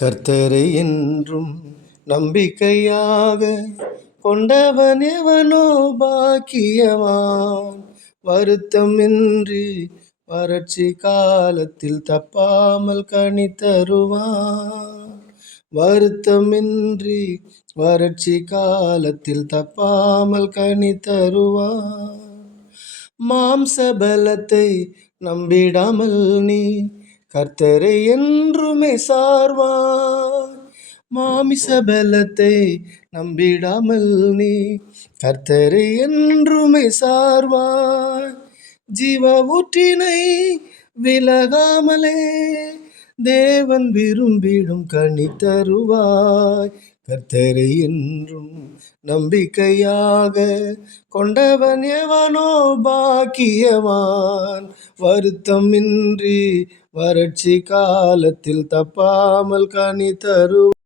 கர்த்தரை என்றும் நம்பிக்கையாக கொண்டவன் எவனோ பாக்கியவான். வருத்தமின்றி வறட்சி காலத்தில் தப்பாமல் கனி தருவான். வருத்தமின்றி வறட்சி காலத்தில் தப்பாமல் கனி தருவான். மாம்ச பலத்தை நம்பிடாமல் நீ கர்த்தரை என்றுமே சார்வாய். மாமிச பலத்தை நம்பிடாமல் நீ கர்த்தரை என்றுமே சார்வாய். ஜீவ ஊற்றினை விலகாமலே தேவன் விரும்பிடும் கனி தருவாய். கர்த்தரை என்றும் நம்பிக்கையாக கொண்டவன் எவனோ பாக்கியவான். வருத்தமின்றி வறட்சி காலத்தில் தப்பாமல் கனி தருவான்.